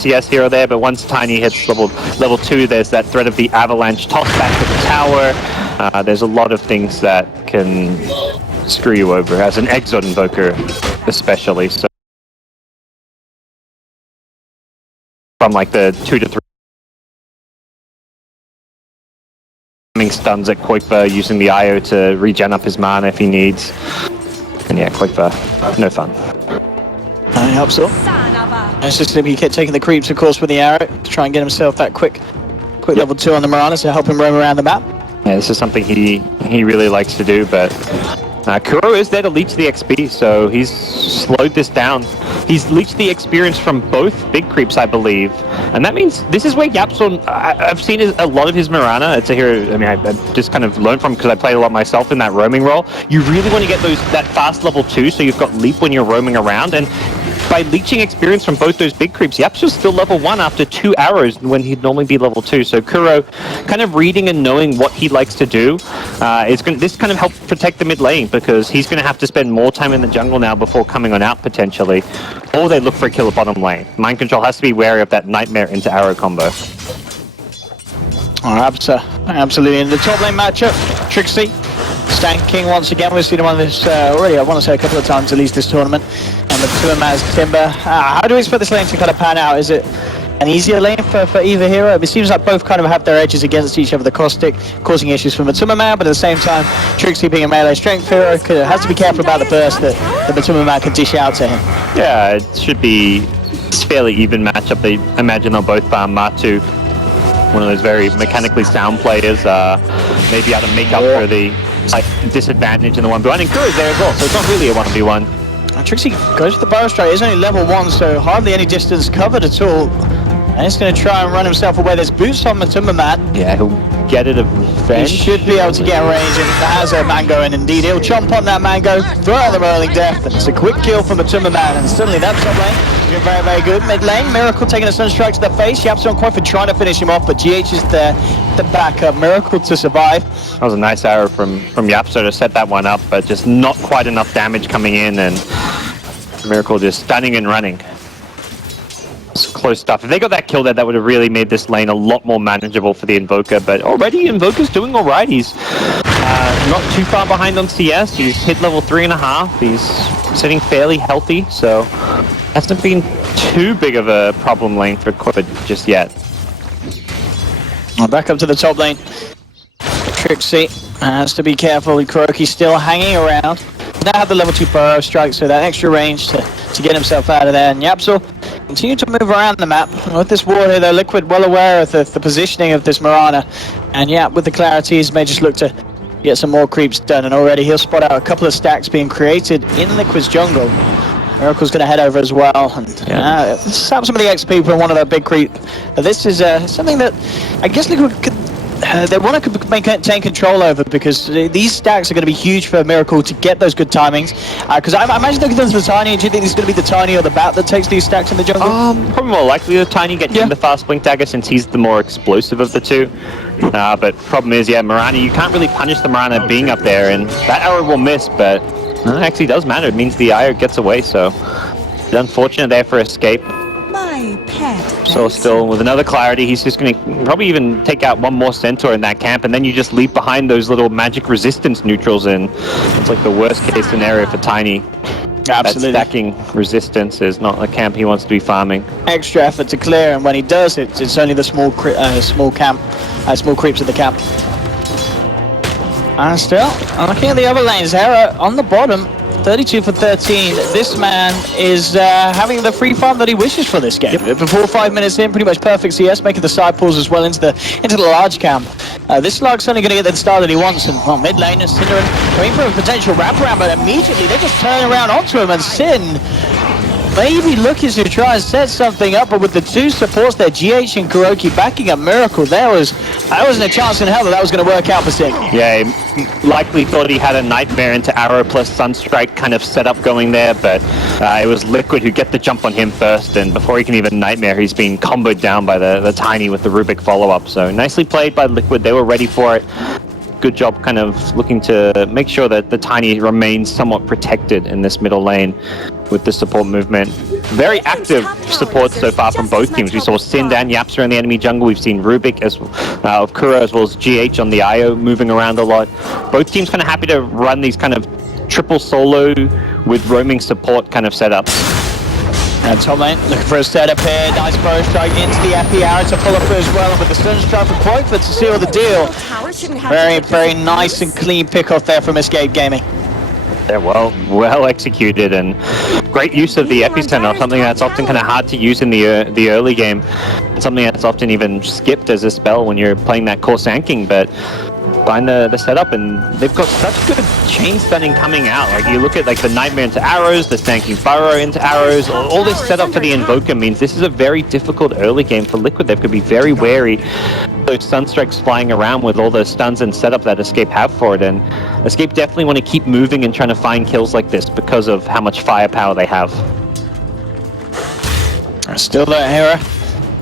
CS here or there, but once Tiny hits level 2, there's that threat of the avalanche toss back to the tower. There's a lot of things that can screw you over, as an Exod Invoker especially. So from like the 2 to 3 stuns at QuoJqva, using the IO to regen up his mana if he needs. And yeah, QuoJqva, no fun. YapzOr. It's just going to be taking the creeps, of course, with the arrow to try and get himself that quick level 2 on the Mirana to help him roam around the map. Yeah, this is something he really likes to do, but Kuro is there to leech the XP, so he's slowed this down. He's leached the experience from both big creeps, I believe, and that means this is where YapzOr, I've seen a lot of his Mirana. It's a hero, I mean, I just kind of learned from because I played a lot myself in that roaming role. You really want to get that fast level 2, so you've got leap when you're roaming around, and by leeching experience from both those big creeps, YapzOr's still level 1 after 2 arrows when he'd normally be level 2. So Kuro, kind of reading and knowing what he likes to do, this kind of helps protect the mid lane, because he's going to have to spend more time in the jungle now before coming on out potentially, or they look for a kill at bottom lane. Mind Control has to be wary of that nightmare into arrow combo. Absolutely. In the top lane matchup, Trixi, Stank King once again. We've seen him on this already, I want to say a couple of times at least this tournament. And the MATUMBAMAN Timber. How do we expect this lane to kind of pan out? Is it an easier lane for either hero? It seems like both kind of have their edges against each other. The Caustic causing issues for MATUMBAMAN, but at the same time, Trixi being a melee strength hero has to be careful about the burst that MATUMBAMAN can dish out to him. Yeah, it should be a fairly even matchup. They imagine they'll both farm Matu, one of those very mechanically sound players, maybe able to make up for the disadvantage in the 1v1, and Kuro's there as well, so it's not really a 1v1. Trixi goes for the bow strike. He's only level 1, so hardly any distance covered at all. And he's going to try and run himself away. There's boots on MATUMBAMAN. Yeah, he'll get it eventually. He should be able to get range, and has a Mango, and indeed he'll chomp on that Mango, throw out the rolling death, and it's a quick kill for MATUMBAMAN, and suddenly that top lane looking very, very good. Mid lane, Miracle taking a sunstrike to the face. YapzOr and QuoJqva trying to finish him off, but GH is there to back up. Miracle to survive. That was a nice arrow from YapzOr to set that one up, but just not quite enough damage coming in, and Miracle just stunning and running. It's close stuff. If they got that kill there, that would have really made this lane a lot more manageable for the Invoker, but already Invoker's doing alright. He's not too far behind on CS. He's hit level 3.5. He's sitting fairly healthy, so hasn't been too big of a problem lane for QuoJqva just yet. Back up to the top lane. Trixi has to be careful. KuroKy still hanging around. Now have the level 2 burrow strike, so that extra range to get himself out of there. And YapzOr continue to move around the map. With this war here, they're Liquid well aware of the positioning of this Mirana. And yeah, with the clarities, may just look to get some more creeps done. And already he'll spot out a couple of stacks being created in Liquid's jungle. Miracle's going to head over as well, and just have some of the XP from one of their big creep. This is something that I guess Liquid could, they want to maintain control over, because these stacks are going to be huge for Miracle to get those good timings. Because I imagine they're going to the Tiny. Do you think it's going to be the Tiny or the Bat that takes these stacks in the jungle? Probably more likely the Tiny getting the fast blink dagger, since he's the more explosive of the two. But problem is, yeah, Mirana, you can't really punish the Mirana being up there, and that arrow will miss, but it actually does matter. It means the IO gets away, so it's unfortunate there for escape. My pet. So still with another clarity, he's just going to probably even take out one more Centaur in that camp, and then you just leave behind those little magic resistance neutrals in. It's like the worst case scenario for Tiny. Absolutely. That stacking resistance is not a camp he wants to be farming. Extra effort to clear, and when he does, it's only the small creeps at the camp. And still, looking at the other lanes, Era on the bottom, 32 for 13. This man is having the free farm that he wishes for this game. Before 5 minutes in, pretty much perfect CS, making the side pulls as well into the large camp. This Lark's only going to get the start that he wants, and well, mid lane is STARK going for a potential wraparound, but immediately they just turn around onto him, and Sin maybe looking to try and set something up, but with the two supports there, GH and KuroKy backing up Miracle, there wasn't a chance in hell that was going to work out for Sig. Yeah, he likely thought he had a nightmare into arrow plus sunstrike kind of setup going there, but it was Liquid who get the jump on him first, and before he can even nightmare, he's being comboed down by the Tiny with the Rubik follow-up. So nicely played by Liquid. They were ready for it. Good job kind of looking to make sure that the Tiny remains somewhat protected in this middle lane. with the support movement. Very active support so far from both teams. We saw Standin, YapzOr in the enemy jungle. We've seen Rubik of Kuro as well as GH on the IO moving around a lot. Both teams kind of happy to run these kind of triple solo with roaming support kind of setups. And top lane looking for a setup here. Nice burrow strike into the FP arrow to pull up as well. And with the stun strike for QuoJqva to seal the deal. Very nice and clean pick off there from Escape Gaming. They're well executed and great use of the epicenter, something that's often kind of hard to use in the early game. It's something that's often even skipped as a spell when you're playing that core sanking, but find the setup, and they've got such good chain stunning coming out. Like you look at like the Nightmare into arrows, the Stanking Burrow into arrows, all this setup for the Invoker means this is a very difficult early game for Liquid. They could be very wary those Sunstrikes flying around with all the stuns and setup that Escape have for it, and Escape definitely want to keep moving and trying to find kills like this because of how much firepower they have. Still there, Hera.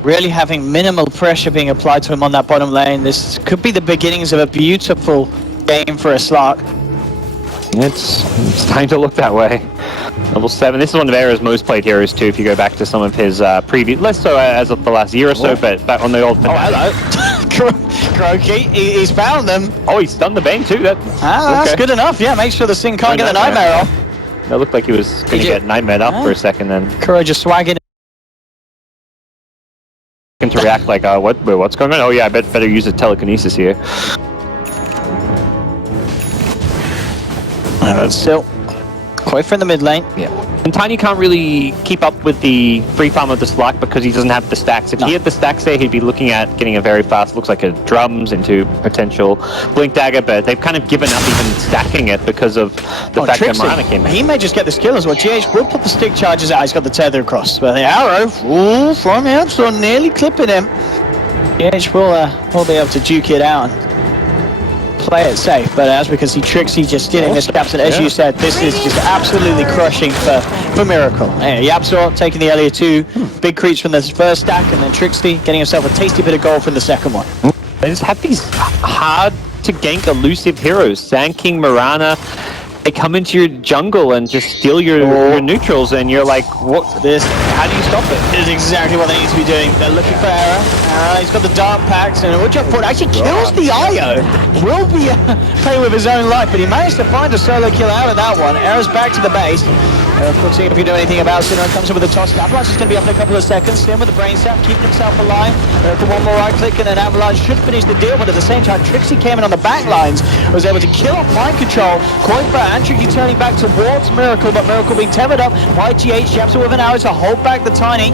Really having minimal pressure being applied to him on that bottom lane. This could be the beginnings of a beautiful game for a SLARK. It's time to look that way. Level 7. This is one of Era's most played heroes too. If you go back to some of his previous, less so as of the last year or so, but back on the old. Oh, hello, KuroKy. He's found them. Oh, he's stunned the Bane too. That's good enough. Yeah, make sure the Sin can't get the Nightmare off. That looked like he was going to get Nightmare up for a second then. Kuro just swagging. To react like, what's going on? Oh yeah, I better use a telekinesis here. That's still QuoJqva in the mid lane. Yeah. And Tiny can't really keep up with the free farm of the SLARK because he doesn't have the stacks. If he had the stacks there, he'd be looking at getting a very fast, looks like a drums into potential Blink Dagger, but they've kind of given up even stacking it because of the fact that Mirana came in. He may just get this kill as well. GH will put the stick charges out. He's got the tether across. But the arrow from him, so nearly clipping him. GH will be able to duke it out and play it safe, but as we can see, Trixi just stealing this captain. As you said, this is just absolutely crushing for Miracle. YapzOr taking the earlier two big creeps from the first stack, and then Trixi getting himself a tasty bit of gold from the second one. They just have these hard to gank elusive heroes. Sand King, Mirana, they come into your jungle and just steal your neutrals, and you're like, what? This? How do you stop it? This is exactly what they need to be doing. They're looking for Era. He's got the dark packs, and Woodchuck actually kills the IO. Will be playing with his own life, but he managed to find a solo kill out of that one. Era's back to the base. Seeing if you know anything about STARK comes in with a toss. Avalanche is going to be up in a couple of seconds. Sim with the brain sap, keeping himself alive. For one more right click, and then Avalanche should finish the deal, but at the same time, Trixi came in on the back lines, was able to kill off Mind Control. QuoJqva and Trixi turning back towards Miracle, but Miracle being tethered up by GH. YapzOr with an arrow to hold back the Tiny.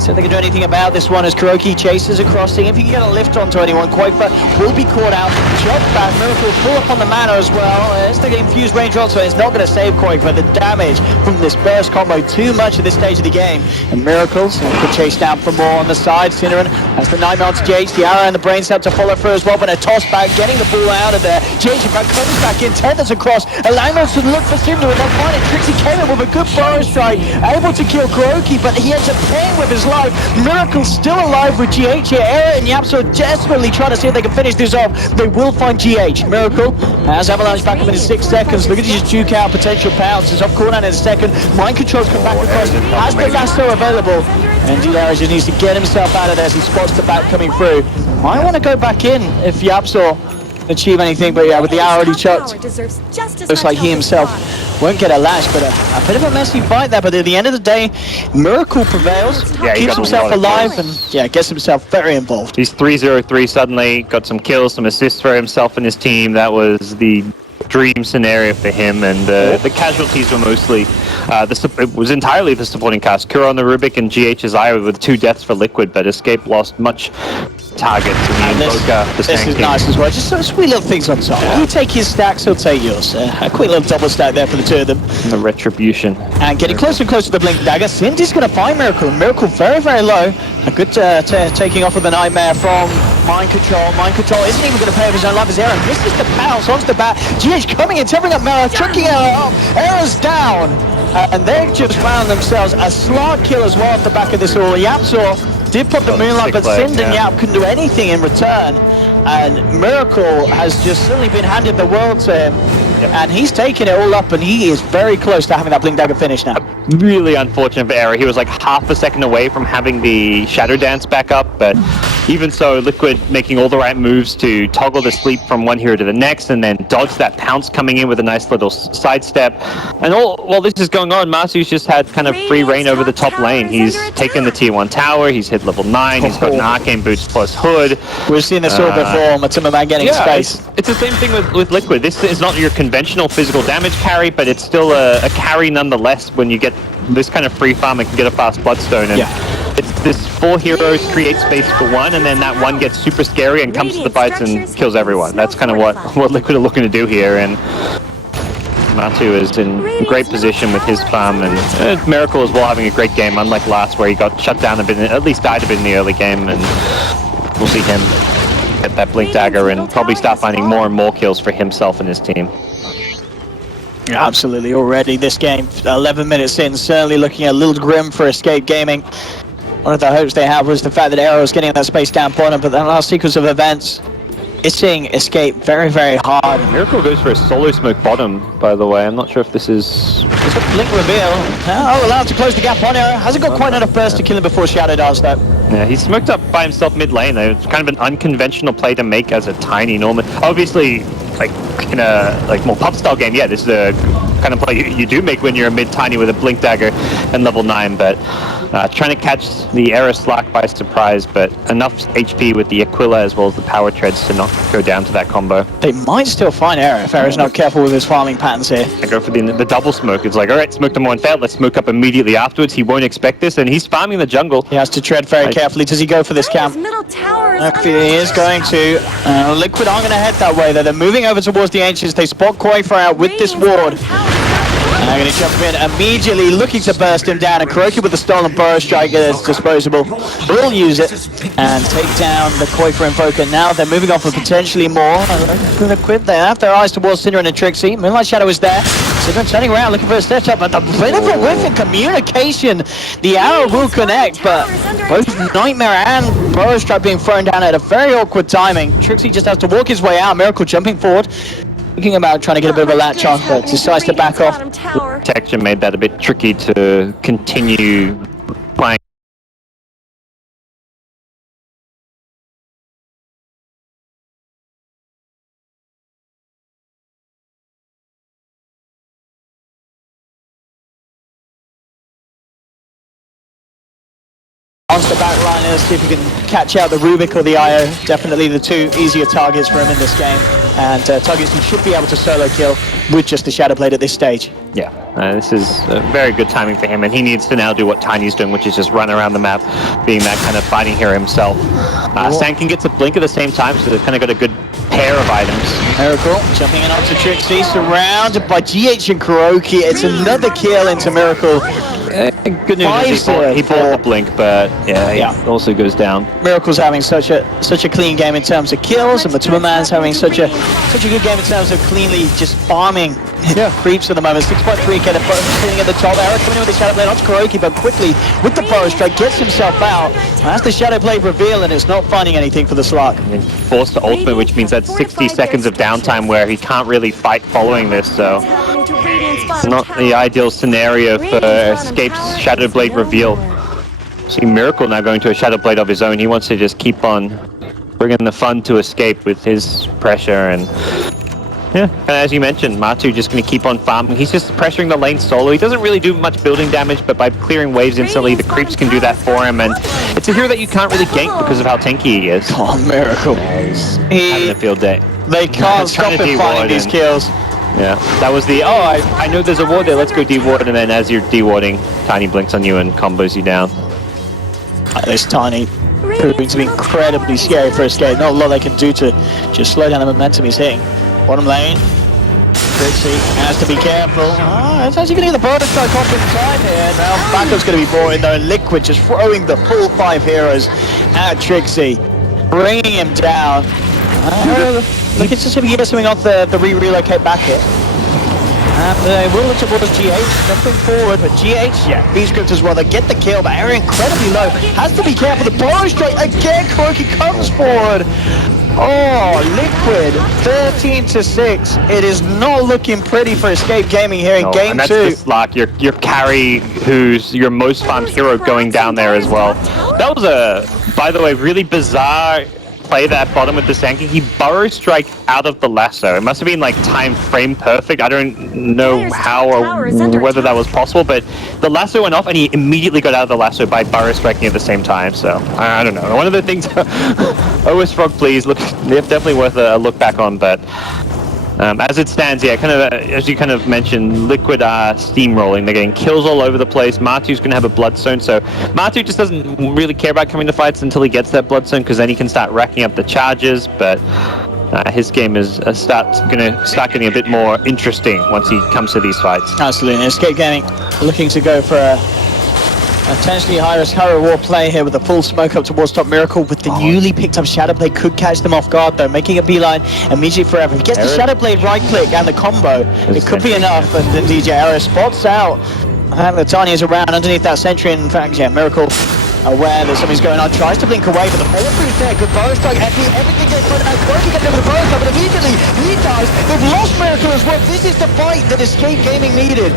So they can do anything about this one as KuroKy chases across. Seeing if he can get a lift onto anyone. QuoJqva will be caught out. Jump back. Miracle full up on the mana as well. It's the infused range on, so it's not going to save QuoJqva. The damage from this burst combo too much at this stage of the game. And Miracles could chase down for more on the side. STARK has the Nightmare onto GH. The arrow and the brain cell to follow through as well. But a toss back, getting the ball out of there. GH in fact comes back in, tethers across. Allowing us to look for STARK and not find it. Trixi came in with a good burrow strike, able to kill KuroKy, but he ends up paying with his life. Miracle still alive with GH here. Era and YapzOr desperately trying to see if they can finish this off. They will find GH. Miracle has Avalanche back up in 6 seconds. Look at just juke out potential pounces. Off cooldown in a second. Mind Control's come back across. Has the lasso available. And Era just needs to get himself out of there as he spots the bat coming through. I want to go back in if YapzOr achieve anything, but yeah, with the arrow already chucked, looks like he himself won't get a lash, but a bit of a messy fight there. But at the end of the day, Miracle prevails, keeps himself alive, and yeah, gets himself very involved. He's 3-0-3 suddenly, got some kills, some assists for himself and his team. That was the dream scenario for him, and the casualties were mostly it was entirely the supporting cast. Kuro on the Rubik and GH's IO with 2 deaths for Liquid, but Escape lost much targets in the Invoker. This is nice as well. Just some sweet little things on top. You take his stacks, he'll take yours. A quick little double stack there for the two of them. The retribution. And getting closer and closer to the Blink Dagger. Cindy's going to find Miracle. Miracle very, very low. A good taking off of the Nightmare from Mind Control. Mind Control isn't even going to pay with his own life as Era misses the pounce onto the bat. GH coming in, tethering up Mara, tricking Era up. Era's down. And they've just found themselves a SLARK kill as well at the back of this all. YapzOr did put the Moonlight, but Standin Yap couldn't do anything in return. And Miracle has just suddenly been handed the world to him. and he's taking it all up, and he is very close to having that Blink Dagger finish now. Really unfortunate for Era. He was like half a second away from having the Shadow Dance back up, but even so, Liquid making all the right moves to toggle the sleep from one hero to the next, and then dodge that pounce coming in with a nice little sidestep. And all while this is going on, Masu's just had kind of free reign over the top lane. He's taken the tier 1 tower, he's hit level 9, he's got an arcane boost plus hood. We've seen this all before, MATUMBAMAN getting space. It's the same thing with Liquid. This is not your conventional physical damage carry, but it's still a carry nonetheless when you get this kind of free farm and can get a fast Bloodstone. And it's this 4 heroes create space for one, and then that one gets super scary and comes to the fights and kills everyone. That's kind of what Liquid are looking to do here. And Matu is in great position with his farm, and Miracle as well having a great game, unlike last where he got shut down a bit, at least died a bit in the early game, and we'll see him get that Blink Dagger and probably start finding more and more kills for himself and his team. Yeah, absolutely. Already this game, 11 minutes in, certainly looking a little grim for Escape Gaming. One of the hopes they have was the fact that Era was getting that space down bottom, but that last sequence of events is seeing Escape very, very hard. Miracle goes for a solo smoke bottom, by the way. I'm not sure if this is... It's a Blink reveal. Oh, allowed to close the gap on Era. Hasn't got quite enough burst to kill him before Shadow does, though. Yeah, he's smoked up by himself mid lane. It's kind of an unconventional play to make as a tiny Norman. Obviously, like in a more pub style game, yeah, this is a kind of play you do make when you're a mid tiny with a Blink Dagger and level 9. But trying to catch the Era Slack by surprise, but enough HP with the Aquila as well as the power treads to not go down to that combo. They might still find Era if Era's not careful with his farming patterns here. I go for the double smoke. It's like, all right, smoke number 1 failed. Let's smoke up immediately afterwards. He won't expect this, and he's farming the jungle. He has to tread very carefully. Does he go for this camp? He is going to. Liquid aren't going to head that way, though. They're moving over towards the Ancients. They spot qojqva out with this ward. They're going to jump in immediately, looking to burst him down, and KuroKy with the stolen burrow strike is disposable. Will use it and take down the qojqva Invoker. Now they're moving off with potentially more. Liquid, they have their eyes towards STANDINGen and TRXi. Moonlight Shadow is there. STANDINGen turning around, looking for a step up, but the bit of a whiff in communication. The arrow will connect, but both Nightmare and burrow strike being thrown down at a very awkward timing. TRXi just has to walk his way out. Miracle jumping forward. Thinking about trying to get a bit of a latch on, but decides to back off. Texture made that a bit tricky to continue playing. Onto the backliners, see if he can catch out the Rubik or the IO. Definitely the two easier targets for him in this game. And targets he should be able to solo kill with just the Shadow Blade at this stage. Yeah, this is very good timing for him, and he needs to now do what Tiny's doing, which is just run around the map, being that kind of fighting hero himself. Sankin gets a blink at the same time, so they've kind of got a good pair of items. Miracle jumping in onto TRXi, surrounded by GH and KuroKy. It's another kill into Miracle. Good news, he bought the blink, but he also goes down. Miracle's having such a clean game in terms of kills, and MATUMBAMAN's having such a good game in terms of cleanly just farming creeps at the moment. 6.3k, sitting at the top. Era coming in with the Shadow Blade onto KuroKy, but quickly with the burrow strike gets himself out. That's the Shadow Blade reveal, and it's not finding anything for the Slark. And forced to ultimate, which means that's 60 seconds of downtime where he can't really fight following this, so not the ideal scenario for Escape's Shadow Blade reveal. See Miracle now going to a Shadow Blade of his own. He wants to just keep on bringing the fun to Escape with his pressure, and and as you mentioned, Matu just going to keep on farming. He's just pressuring the lane solo. He doesn't really do much building damage, but by clearing waves instantly, the creeps can do that for him, and it's a hero that you can't really gank because of how tanky he is. Oh, Miracle. He's having a field day. They can't stop him finding these kills. Yeah, that was the, I know there's a ward there, let's go deward, and then as you're dewarding, Tiny blinks on you and combos you down. This Tiny proving to be incredibly scary for Escape. Not a lot they can do to just slow down the momentum he's hitting. Bottom lane, TRXi has to be careful. It's actually going to get the burrow strike off in time here. Now backup's going to be brought in though. Liquid just throwing the full 5 heroes at TRXi, bringing him down. Looking to see if he can get something off the relocate back hit. And they will look towards GH, jumping forward, but GH, yeah, B-script as well. They get the kill, but Era incredibly low. Has to be careful. The borrow strike again. KuroKy comes forward. Oh, Liquid, 13-6. It is not looking pretty for Escape Gaming here in game and that's 2. just like your carry, who's your most farmed hero, going down there as well. That was a, by the way, really bizarre play that bottom with the Sankey. He burrow strike out of the lasso. It must have been like time frame perfect. I don't know how or whether that was possible, but the lasso went off and he immediately got out of the lasso by burrow striking at the same time. So I don't know. One of the things ASUS ROG, please look, they're definitely worth a look back on. But as it stands, yeah, kind of as you kind of mentioned, Liquid are steamrolling. They're getting kills all over the place. Matu's going to have a bloodstone, so Matu just doesn't really care about coming to fights until he gets that bloodstone, because then he can start racking up the charges. But his game is going to start getting a bit more interesting once he comes to these fights. Absolutely. Escape Gaming looking to go for a potentially high-risk, high-reward play here with the full smoke up towards top Miracle. With the newly picked up Shadowblade, could catch them off guard though, making a beeline immediately forever. He gets the Shadowblade right-click and the combo. It could be enough, but then Era spots out. The Tanya's around underneath that sentry. In fact, yeah, Miracle aware that something's going on, tries to blink away, but the follow through is there. Good borrow strike, everything gets thrown out. KuroKy gets over the borrow strike, but immediately he dies. They've lost Miracle as well. This is the fight that Escape Gaming needed.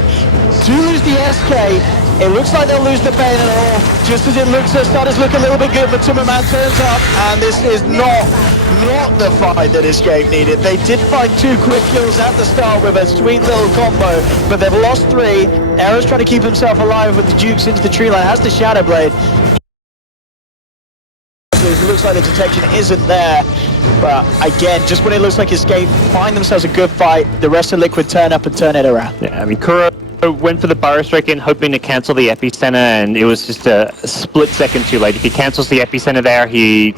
To lose the SK, it looks like they'll lose the Bane and all. Just as it looks, the starters look a little bit good, but MATUMBAMAN turns up, and this is not the fight that Escape needed. They did find 2 quick kills at the start with a sweet little combo, but they've lost 3. Era's trying to keep himself alive with the Dukes into the tree line, has the Shadowblade. It looks like the detection isn't there, but again, just when it looks like Escape find themselves a good fight, the rest of Liquid turn up and turn it around. Yeah, I mean, Kuro went for the burrow strike in, hoping to cancel the epicenter, and it was just a split second too late. If he cancels the epicenter there, he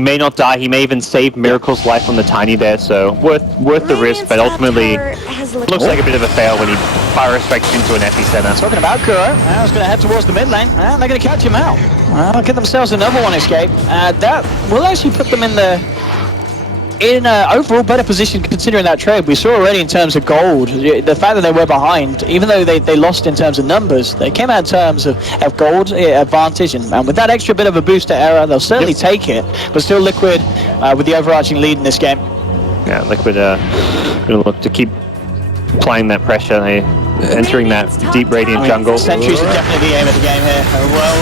may not die. He may even save Miracle's life on the Tiny there, so worth the risk, but ultimately looks like a bit of a fail when he burrow strikes into an epicenter. Talking about Kuro, now he's going to head towards the mid lane, and they're going to catch him out. Well, get themselves another one Escape. That will actually put them in an overall better position considering that trade. We saw already in terms of gold, the fact that they were behind, even though they lost in terms of numbers, they came out in terms of gold advantage, and with that extra bit of a boost to Era, they'll certainly take it, but still Liquid with the overarching lead in this game. Yeah, Liquid going to look to keep applying that pressure. Entering that deep radiant jungle. Sentries are definitely the aim of the game here. Well,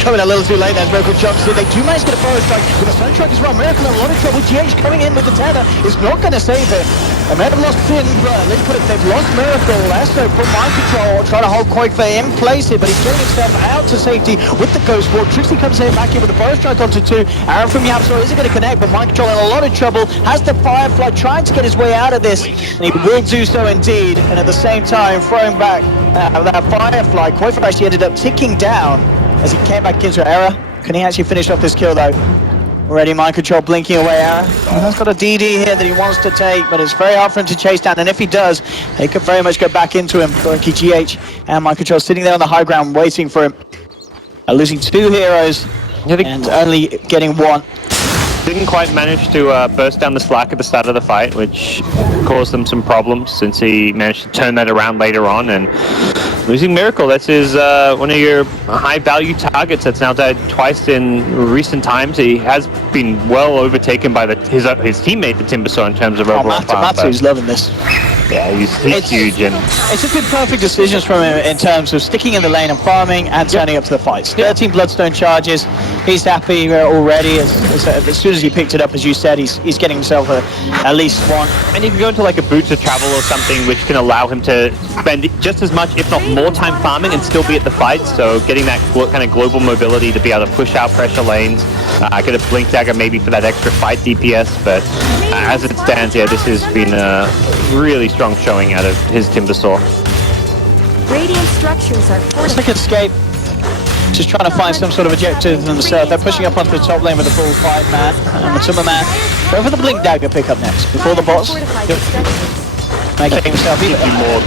coming a little too late as Miracle jumps in. They do manage to get a borrow strike with a stun strike as well. Miracle in a lot of trouble. GH coming in with the tether is not going to save it. They may have lost Sin, but they've lost Miracle. Esso put mind control, trying to hold qojqva in place here, but he's getting himself out to safety with the Ghost Ward. TRixi comes in back in with the borrow strike onto 2. Aaron from YapzOr isn't going to connect, but mind control in a lot of trouble. Has the Firefly trying to get his way out of this, and he will do so indeed. And at the same time, throwing back that Firefly. qojqva actually ended up ticking down as he came back into Era. Can he actually finish off this kill though? Already mind control blinking away Era. He's got a DD here that he wants to take, but it's very hard for him to chase down, and if he does, they could very much go back into him. KuroKy, GH, and mind control sitting there on the high ground waiting for him. Losing 2 heroes and only getting 1. Didn't quite manage to burst down the Slack at the start of the fight, which caused them some problems since he managed to turn that around later on. And losing Miracle, that's his one of your high-value targets that's now died twice in recent times. He has been well overtaken by his teammate, the Timbersaw, in terms of overall farm. Matu's loving this. Yeah, he's huge, and it's just been perfect decisions from him in terms of sticking in the lane and farming and turning up to the fights. 13 Bloodstone charges. He's happy already. As soon as he picked it up, as you said, he's getting himself at least 1. And he can go into like a Boots of Travel or something, which can allow him to spend just as much, if not more, time farming and still be at the fight. So getting that kind of global mobility to be able to push out pressure lanes, get a Blink Dagger maybe for that extra fight DPS. But as it stands, yeah, this has been a really strong showing out of his Timbersaw. Radiant structures are It's like Escape just trying to find some sort of objective themselves. They're pushing up onto the top lane with the full 5-man. MATUMBAMAN. Go for the Blink Dagger pickup next before the bots. making himself Gives you more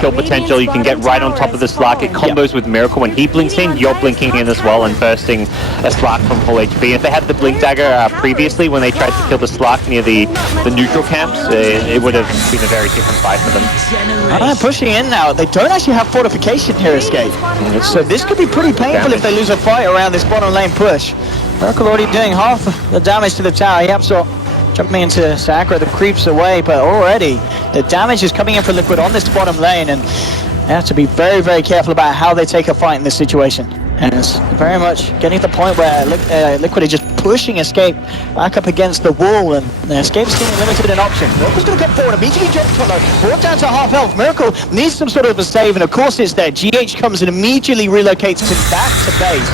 kill potential. You can get right on top of the Slark. It combos with Miracle. When he blinks in, you're blinking in as well and bursting a Slark from full HP. If they had the Blink Dagger previously when they tried to kill the Slark near the neutral camps, it would have been a very different fight for them. Pushing in now. They don't actually have fortification here, Escape. So this could be pretty painful if they lose a fight around this bottom lane push. Miracle already doing half the damage to the tower. YapzOr jumping into Sakura, the creeps away, but already the damage is coming in for Liquid on this bottom lane, and they have to be very, very careful about how they take a fight in this situation. And it's very much getting to the point where Liquid is just pushing Escape back up against the wall, and Escape's getting limited in options. Miracle's going to come forward, immediately jumps on low, brought down to half health. Miracle needs some sort of a save, and of course it's there. GH comes and immediately relocates him back to base.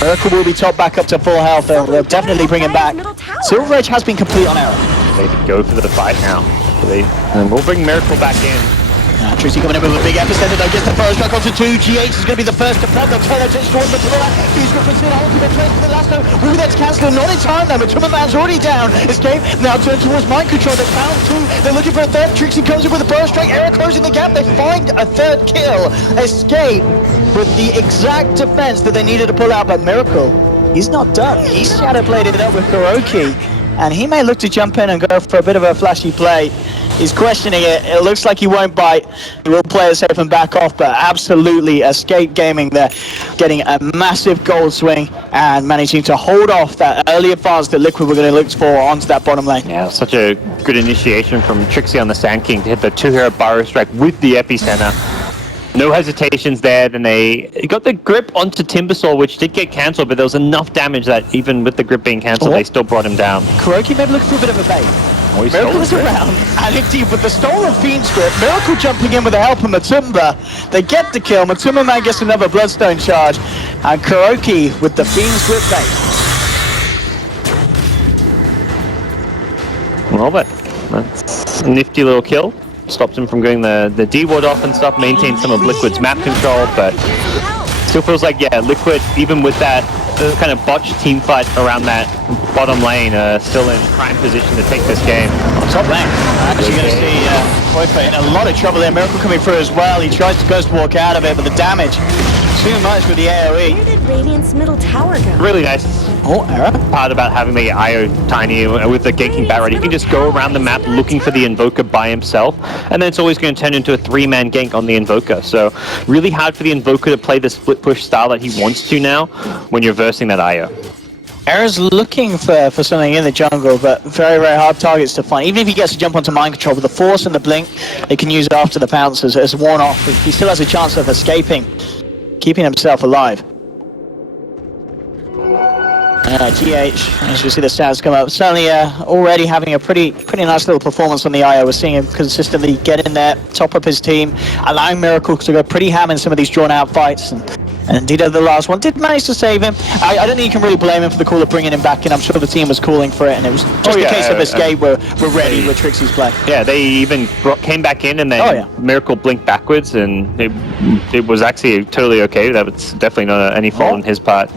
Miracle will be topped back up to full health. They'll definitely bring him back. Silver Edge has been complete on Era. They go for the fight now. And we'll bring Miracle back in. Trixi coming in with a big epicenter though, gets the first strike onto 2. GH is going to be the first to plug. They'll turn their attention towards Matumbaman. He's going to consider ultimate place for the last note. Ruby that's cancelled, not in time though. Matumbaman's already down. Escape now turn towards mind control. They found 2. They're looking for a third. Trixi comes in with a burst strike. Era closing the gap. They find a third kill. Escape with the exact defense that they needed to pull out, but Miracle, he's not done. He's shadow bladed it up with KuroKy, and he may look to jump in and go for a bit of a flashy play. He's questioning it. It looks like he won't bite. He will play it safe and back off, but absolutely Escape Gaming there, getting a massive gold swing and managing to hold off that early advance that Liquid were going to look for onto that bottom lane. Yeah, such a good initiation from Trixi on the Sand King to hit the 2-hero Burrow Strike with the epicenter. No hesitations there. Then they got the grip onto Timbersaw, which did get cancelled, but there was enough damage that even with the grip being cancelled, they still brought him down. KuroKy maybe looking for a bit of a bait. Miracle is around, and indeed with the stolen Fiend's grip, Miracle jumping in with the help of Matumba. They get the kill. Matumbaman gets another Bloodstone charge, and KuroKy with the Fiend's grip bait. Well, that's a nifty little kill. Stops him from getting the D-ward off and stuff, maintains some of Liquid's map control, but still feels like, yeah, Liquid, even with that kind of botched team fight around that bottom lane, still in prime position to take this game. On top lane, actually going to see KuroKy in a lot of trouble there. Miracle coming through as well. He tries to ghost walk out of it, but the damage too much with the AoE. Where did Radiant's middle tower go? Really nice Era? part about having the IO tiny with the ganking Barret. You can just go around the map looking for the Invoker by himself, and then it's always going to turn into a 3-man gank on the Invoker. So really hard for the Invoker to play the split push style that he wants to now when you're versing that IO. Era's looking for something in the jungle, but very, very hard targets to find. Even if he gets to jump onto mind control with the Force and the Blink, they can use it after the pounce as a warn-off. He still has a chance of escaping, keeping himself alive. GH, as you see the stats come up, certainly already having a pretty nice little performance on the IO. We're seeing him consistently get in there, top up his team, allowing Miracle to go pretty ham in some of these drawn-out fights. And indeed, the last one did manage to save him. I don't think you can really blame him for the call of bringing him back in. I'm sure the team was calling for it, and it was just a case of Escape. We're ready with Trixie's play. Yeah, they even came back in, and then Miracle blinked backwards, and it was actually totally okay. That was definitely not any fault on his part.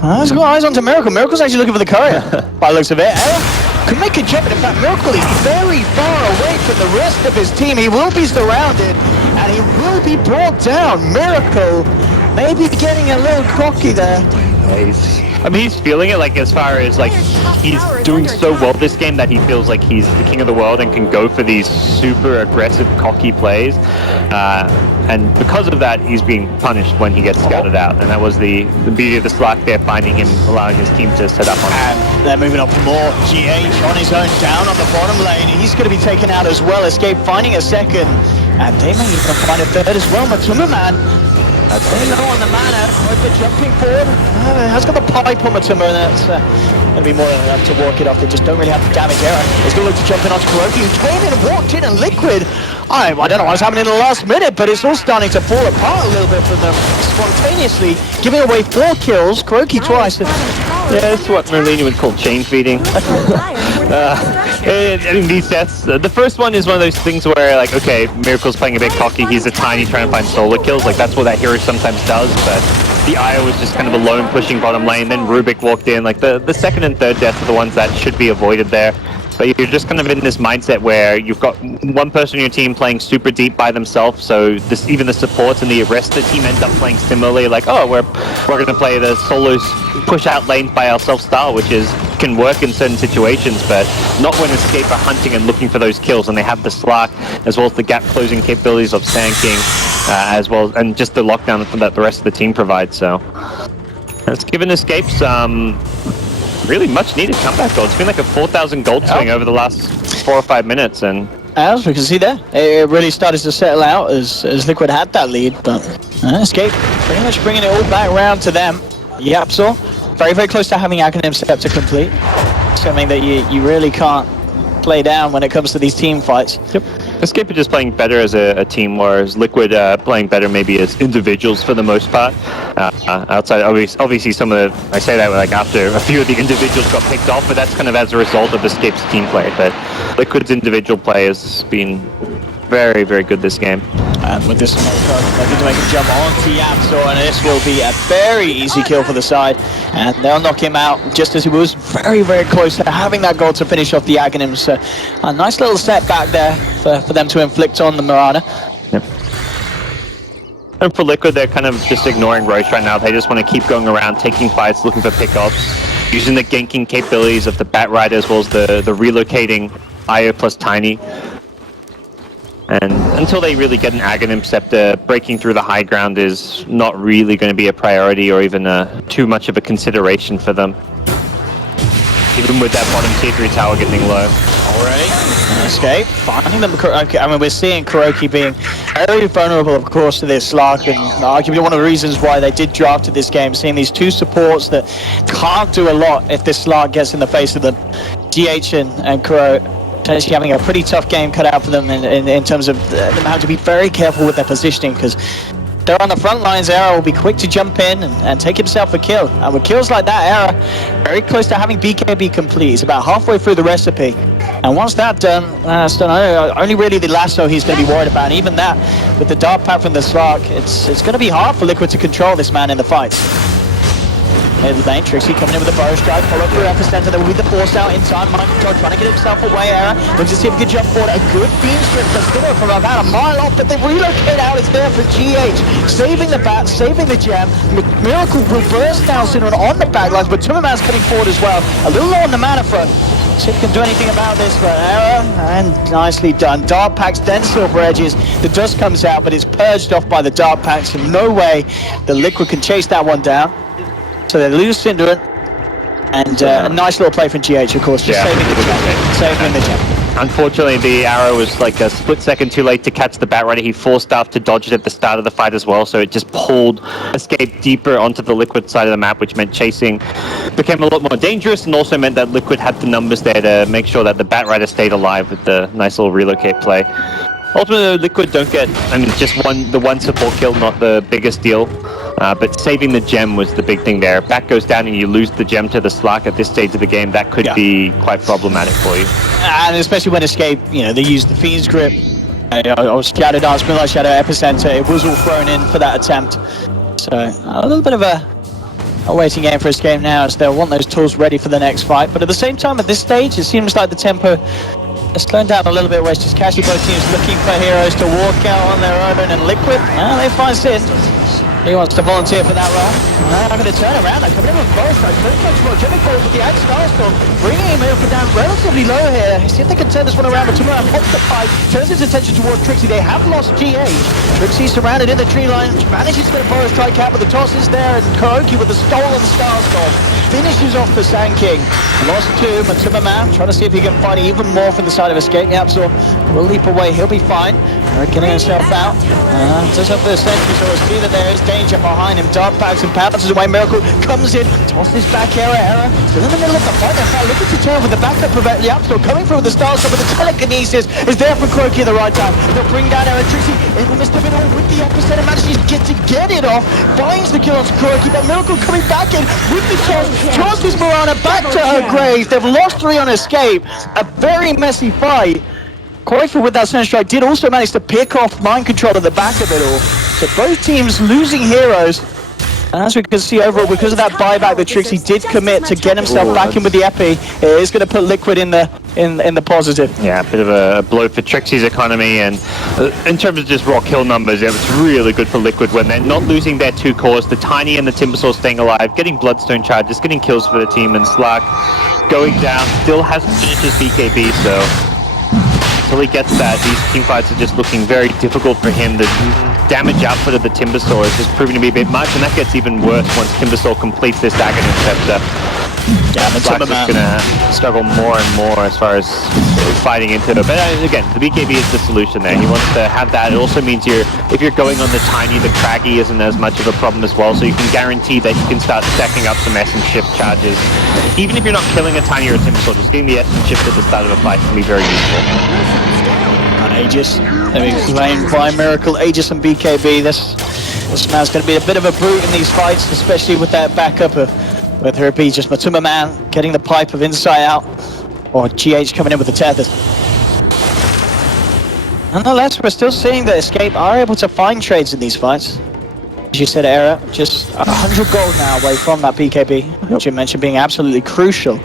Let's go eyes onto Miracle. Miracle's actually looking for the courier, by the looks of it. Could make a jump, and in fact, Miracle is very far away from the rest of his team. He will be surrounded, and he will be brought down. Miracle maybe getting a little cocky there. I mean, he's feeling it, like, as far as, like, he's doing so well this game that he feels like he's the king of the world and can go for these super aggressive, cocky plays. And because of that, he's being punished when he gets scouted out. And that was the beauty of the Slark there, finding him, allowing his team to set up on him. And they're moving on for more. GH on his own, down on the bottom lane. He's going to be taken out as well. Escape finding a second. And they may even find a third as well. Matumbaman. That's very low on the mana, but jumping forward, has got the pipe on Matumba, and that's going to be more than enough to walk it off. They just don't really have the damage Era. He's going to look to jump in onto KuroKy, who came in and walked in, and Liquid, I don't know what's happening in the last minute, but it's all starting to fall apart a little bit from them, spontaneously giving away 4 kills, KuroKy twice. Yeah, that's what Merlini would call chain feeding. I mean, these sets, the first one is one of those things where, like, okay, Miracle's playing a bit cocky, he's a tiny trying to find solo kills, like, that's what that hero sometimes does, but the IO was just kind of alone pushing bottom lane, then Rubik walked in, like, the second and third deaths are the ones that should be avoided there. But you're just kind of in this mindset where you've got one person on your team playing super deep by themselves, so even the supports and the rest of the team end up playing similarly, like, oh, we're going to play the solos push-out lanes by ourselves style, which can work in certain situations, but not when Escape are hunting and looking for those kills, and they have the Slark, as well as the gap-closing capabilities of Sand King, as well, and just the lockdown that the rest of the team provides, so... It's given Escape some really much needed comeback gold. It's been like a 4,000 gold swing over the last 4 or 5 minutes, and as we can see there, it really started to settle out as Liquid had that lead, but Escape pretty much bringing it all back around to them. YapzOr, very, very close to having Aghanim Scepter complete. Something that you really can't play down when it comes to these team fights. Yep. Escape are just playing better as a team, whereas Liquid playing better maybe as individuals for the most part. Outside, obviously some of the, I say that like after a few of the individuals got picked off, but that's kind of as a result of Escape's team play. But Liquid's individual play has been very, very good this game. And with this looking to make a jump onto YapzOr, and this will be a very easy kill for the side. And they'll knock him out just as he was very, very close to having that goal to finish off the Aghanim. So a nice little setback there for them to inflict on the Mirana. Yep. And for Liquid, they're kind of just ignoring Roche right now. They just want to keep going around, taking fights, looking for pickoffs, using the ganking capabilities of the Bat Rider as well as the relocating IO plus Tiny. And until they really get an Aghanim Scepter, breaking through the high ground is not really going to be a priority or even too much of a consideration for them. Even with that bottom tier 3 tower getting low. Already, Escape, finding them. I mean, we're seeing KuroKy being very vulnerable, of course, to this Slark, and arguably one of the reasons why they did draft this game, seeing these two supports that can't do a lot if this Slark gets in the face of them. GH and Kuro potentially having a pretty tough game cut out for them in terms of them having to be very careful with their positioning, because they're on the front lines. Era will be quick to jump in and take himself a kill. And with kills like that, Era very close to having BKB complete. He's about halfway through the recipe. And once that's done, only really the lasso he's going to be worried about. And even that, with the dart pack from the Slark, it's going to be hard for Liquid to control this man in the fights. Mid lane, Trixi coming in with a bow strike, followed through Epicenter. There will be the force out in time. Mind control, trying to get himself away. Era looks to see if he can jump forward. A good beam strip for Stinner from about a mile off, but the relocate out is there for GH, saving the bat, saving the gem. Miracle will burst down Stinner on the backlines, but MATUMBAMAN's coming forward as well. A little low on the mana front. See if he can do anything about this, but Era, and nicely done. Dart packs, then silver edges. The dust comes out, but it's purged off by the dart packs. In no way the Liquid can chase that one down. So they lose STYNDERen, and a nice little play from GH, of course, just saving the gem. Saving the gem. Unfortunately, the arrow was like a split second too late to catch the Bat Rider. He forced off to dodge it at the start of the fight as well, so it just pulled Escape deeper onto the Liquid side of the map, which meant chasing became a lot more dangerous, and also meant that Liquid had the numbers there to make sure that the Bat Rider stayed alive with the nice little relocate play. Ultimately, Liquid don't get, I mean, just the one support kill, not the biggest deal. But saving the gem was the big thing there. Back goes down and you lose the gem to the Slark at this stage of the game. That could be quite problematic for you. And especially when Escape, they used the Fiend's Grip. Or Shadow Dance, Moonlight Shadow, Epicenter. It was all thrown in for that attempt. So a little bit of a waiting game for Escape now, as they'll want those tools ready for the next fight. But at the same time, at this stage, it seems like the tempo has slowed down a little bit, where it's just casually both teams looking for heroes to walk out on their own, and Liquid, they find Sin. He wants to volunteer for that role. I'm going to turn around. They're coming in with both. Pretty much Progenical with the Starstorm, bringing him over down relatively low here. See if they can turn this one around. But MATUMBAMAN pops the fight, turns his attention towards Trixi. They have lost GH. Trixi surrounded in the tree line, manages to get a bow strike out, but the toss is there, and KuroKy with the stolen Starstorm finishes off the Sand King. Lost to MATUMBAMAN, trying to see if he can fight even more from the side of Escape. YapzOr will leap away. He'll be fine. Getting himself out. Just up for the sentry, so we'll see that there is danger behind him. Dart packs and pounces away. Miracle comes in, tosses back. Era still in the middle of the fight. They're looking to turn with the backup of YapzOr coming through with the Starstorm, but the telekinesis is there for KuroKy at the right time. They'll bring down Trixi in the midst of it all with the Epicenter, manages to get it off, finds the kill on KuroKy, but Miracle coming back in with the toss, draws this Mirana back to her grave. They've lost 3 on Escape. A very messy fight. KuroKy with that Sun Strike did also manage to pick off mind control at the back of it all. So both teams losing heroes. And as we can see overall, because of that buyback that Trixi did commit to get himself back in with the Epi, it is going to put Liquid in the in the positive. Yeah, a bit of a blow for Trixi's economy, and in terms of just raw kill numbers, yeah, it's really good for Liquid when they're not losing their two cores, the Tiny and the Timbersaw staying alive, getting Bloodstone charges, getting kills for the team, and Slark going down, still hasn't finished his BKB, so until he gets that, these teamfights are just looking very difficult for him. The damage output of the Timbersaw is just proving to be a bit much, and that gets even worse once Timbersaw completes this Dagger Interceptor. Yeah, Slark's just gonna struggle more and more as far as fighting into it. But again, the BKB is the solution there. He wants to have that. It also means if you're going on the Tiny, the Craggy isn't as much of a problem as well. So you can guarantee that you can start stacking up some Essence Shift charges. Even if you're not killing a Tiny or a Timbersaw, just getting the Essence Shift at the start of a fight can be very useful. On Aegis, I mean, playing by Miracle, Aegis and BKB. This man's going to be a bit of a brute in these fights, especially with that backup of whether it be just MATUMBAMAN getting the pipe of Insight out, or GH coming in with the tethers. Nonetheless, we're still seeing that Escape are able to find trades in these fights. As you said, Era, just 100 gold now away from that BKB, which you mentioned being absolutely crucial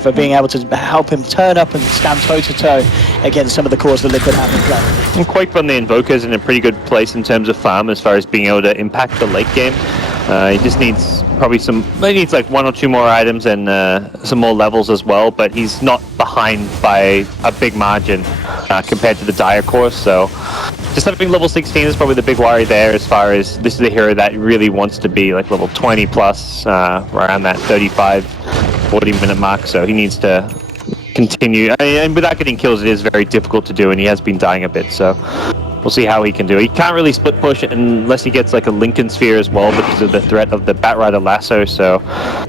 for being able to help him turn up and stand toe-to-toe against some of the cores that Liquid have in play. And quite from the Invoker's in a pretty good place in terms of farm as far as being able to impact the late game. He just needs probably he needs like 1 or 2 more items and some more levels as well, but he's not behind by a big margin compared to the Dire core, so just having level 16 is probably the big worry there as far as this is a hero that really wants to be like level 20 plus, around that 35-40 minute mark, so he needs to continue. And without getting kills, it is very difficult to do, and he has been dying a bit, so we'll see how he can do. He can't really split push unless he gets like a Lincoln Sphere as well because of the threat of the Batrider Lasso, so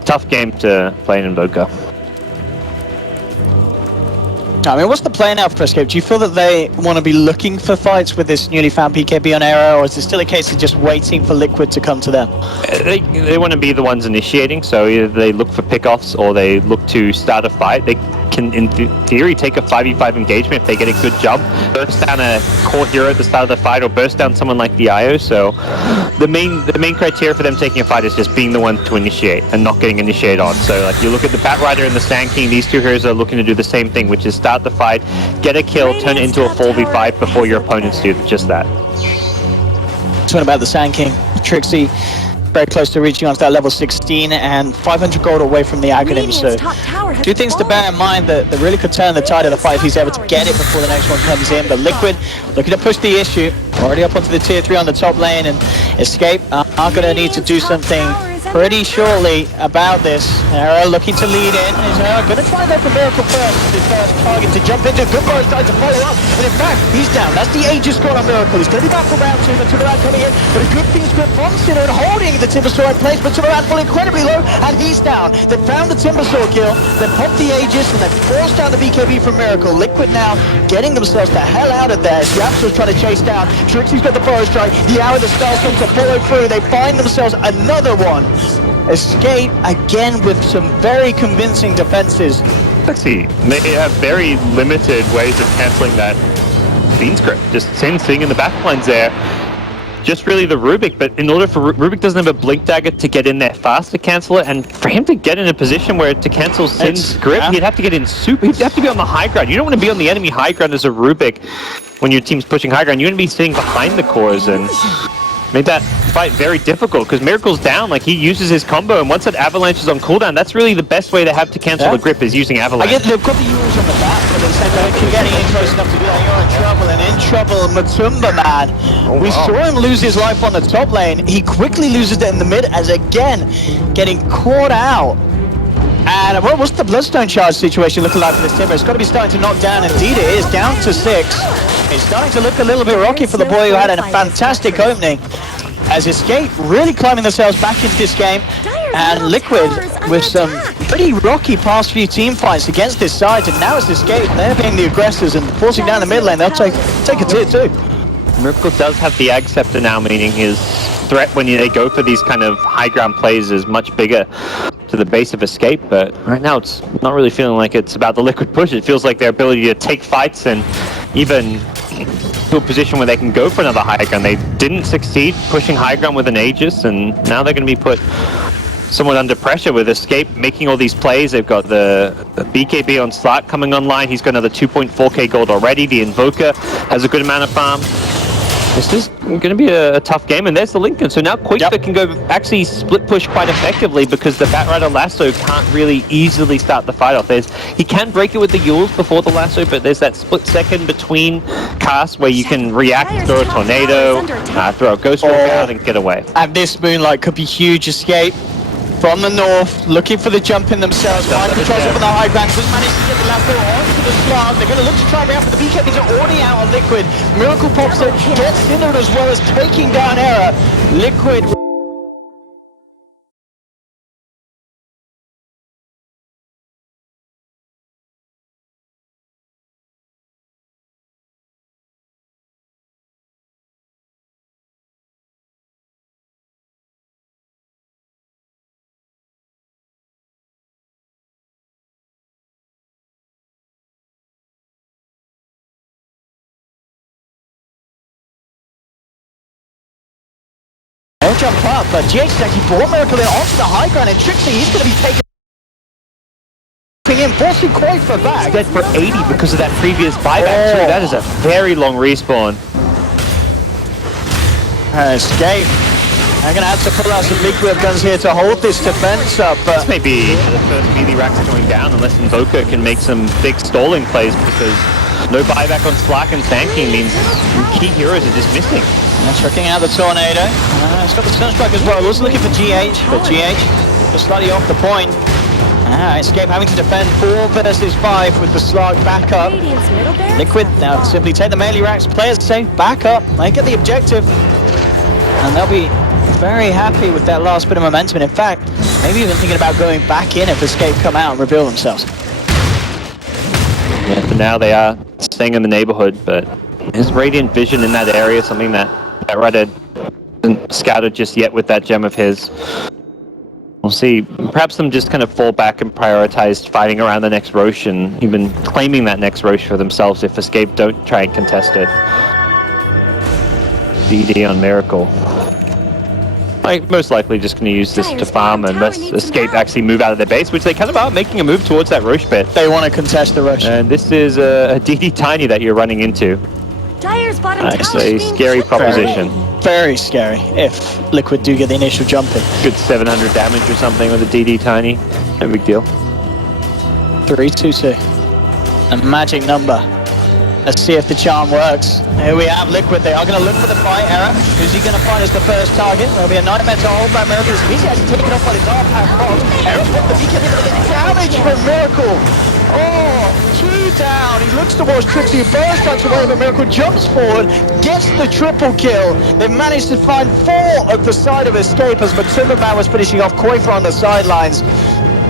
tough game to play in Invoker. I mean, what's the play now for Escape? Do you feel that they want to be looking for fights with this newly found BKB on Era, or is it still a case of just waiting for Liquid to come to them? They want to be the ones initiating, so either they look for pickoffs or they look to start a fight. They can, in theory, take a 5v5 engagement if they get a good jump, burst down a core hero at the start of the fight, or burst down someone like the IO. So the main criteria for them taking a fight is just being the one to initiate and not getting initiated on. So like you look at the Batrider and the Sand King, these two heroes are looking to do the same thing, which is start the fight, get a kill, turn it into a 4v5 before your opponents do just that. Talking about the Sand King, Trixi very close to reaching onto that level 16 and 500 gold away from the Aghanim, so 2 things to bear in mind that really could turn the tide of the fight if he's able to get it before the next one comes in. But Liquid looking to push the issue, already up onto the tier 3 on the top lane, and Escape are going to need to do something pretty shortly about this. Era looking to lead in. Is going to try and go for Miracle first. His first target to jump into. Goodbar is trying to follow up. And in fact, he's down. That's the Aegis score on Miracle. He's going to be back for round 2. MATUMBAMAN coming in. But a good thing's good from STARK.Trixi holding the Timbersaw in place. MATUMBAMAN falling incredibly low. And he's down. They found the Timbersaw kill. They popped the Aegis and they forced down the BKB from Miracle. Liquid now getting themselves the hell out of there. YapzOr's trying to chase down. Trixi's got the Burrow Strike. The hour the Starstorm to follow through. They find themselves another one. Escape again with some very convincing defenses. They have very limited ways of cancelling that Fiend script. Just same thing in the backlines there. Just really the Rubik, but in order for Rubik doesn't have a Blink Dagger to get in there fast to cancel it, and for him to get in a position where to cancel Sin's grip, he'd have to get in he'd have to be on the high ground. You don't want to be on the enemy high ground as a Rubik when your team's pushing high ground. You want to be sitting behind the cores, and made that fight very difficult because Miracle's down. Like, he uses his combo, and once that Avalanche is on cooldown, that's really the best way to have to cancel the grip is using Avalanche. I get they've got the Euros on the back, but at the same time, if you're getting in close enough to do that, you're in trouble. And in trouble, MATUMBAMAN. We saw him lose his life on the top lane. He quickly loses it in the mid, as again, getting caught out. And what's the Bloodstone charge situation looking like for this Timber? It's got to be starting to knock down. Indeed, it is down to 6. It's starting to look a little bit rocky for the boy who had a fantastic opening. As Escape really climbing themselves back into this game, and Liquid with some pretty rocky past few team fights against this side, and now it's Escape. They're being the aggressors and forcing down the mid lane. They'll take a tier 2. Miracle does have the Ag Scepter now, meaning his threat when they go for these kind of high ground plays is much bigger to the base of Escape, but right now it's not really feeling like it's about the Liquid push. It feels like their ability to take fights and even to a position where they can go for another high ground. They didn't succeed pushing high ground with an Aegis, and now they're going to be put somewhat under pressure with Escape making all these plays. They've got the BKB on STARK coming online. He's got another 2.4k gold already. The Invoker has a good amount of farm. This is going to be a tough game, and there's the Lincoln. So now QuoJqva can go actually split push quite effectively because the Batrider lasso can't really easily start the fight off. He can break it with the Yules before the lasso, but there's that split second between casts where you can react, throw a tornado, throw a ghost walk out and get away. And this Moonlight could be huge. Escape from the north, looking for the jump in themselves. Mind controls up on the high ground, just managed to get the lasso onto the slot. They're going to look to try and out, but the BKBs are already out on Liquid. Miracle pops it, gets STYNDeren as well as taking down ERA. Liquid. They'll jump up, but GH is actually brought Miracle in onto the high ground, and Trixi, he's going to be taken in, forcing QuoJqva back. Dead for 80 because of that previous buyback too. That is a very long respawn. Escape. I'm going to have to pull out some Liquid guns here to hold this defense up. This may be the first melee racks going down unless Invoker can make some big stalling plays, because no buyback on Slack and tanking means key heroes are just missing. And checking out the tornado. It's got the Sunstrike as well. Also looking for GH, but GH just slightly off the point. Escape having to defend 4 versus 5 with the Slug back up. Liquid now simply take the melee racks. Players say back up. They get the objective. And they'll be very happy with that last bit of momentum. And in fact, maybe even thinking about going back in if Escape come out and reveal themselves. Yeah, for now they are staying in the neighborhood, but his Radiant Vision in that area, something that Batrider isn't scouted just yet with that gem of his. We'll see. Perhaps them just kind of fall back and prioritize fighting around the next Roche and even claiming that next Roche for themselves if Escape don't try and contest it. DD on Miracle. Most likely just going to use this to farm and let Escape actually move out of their base, which they kind of are making a move towards that Roche pit. They want to contest the Roche. And this is a DD Tiny that you're running into. Dyer's bottom It's a scary proposition. Very scary if Liquid do get the initial jump in. Good 700 damage or something with a DD Tiny. No big deal. 3-2-2. A magic number. Let's see if the charm works. Here we have Liquid. They are going to look for the fight. ERA. Who's he going to find as the first target? There'll be a nightmare to hold back Miracle. He's actually taken off by the Dark Pack Fox. ERA put the BKB damage from Miracle. Oh, 2 down. He looks towards Trixi. Burst strikes away, but Miracle jumps forward, gets the triple kill. They've managed to find 4 at the side of Escape as MATUMBAMAN was finishing off QuoJqva on the sidelines.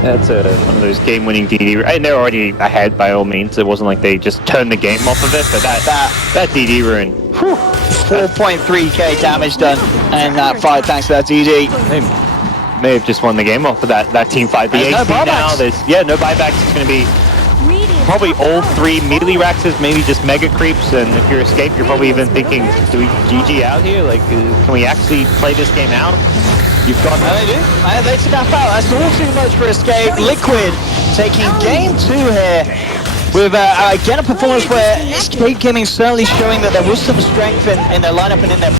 That's one of those game-winning DD, and they're already ahead by all means. It wasn't like they just turned the game off of it, but that DD rune. 4.3k damage done in that fight thanks to that DD. They may have just won the game off of that team fight. The There's no AC now, no buybacks. It's going to be probably all 3 melee racks, maybe just mega creeps, and if you're Escape, you're probably even thinking, do we GG out here? Like, can we actually play this game out? You've got they do. They snap out. That's all too much for Escape. Liquid taking game 2 here with again a performance where Escape Gaming certainly showing that there was some strength in their lineup and in their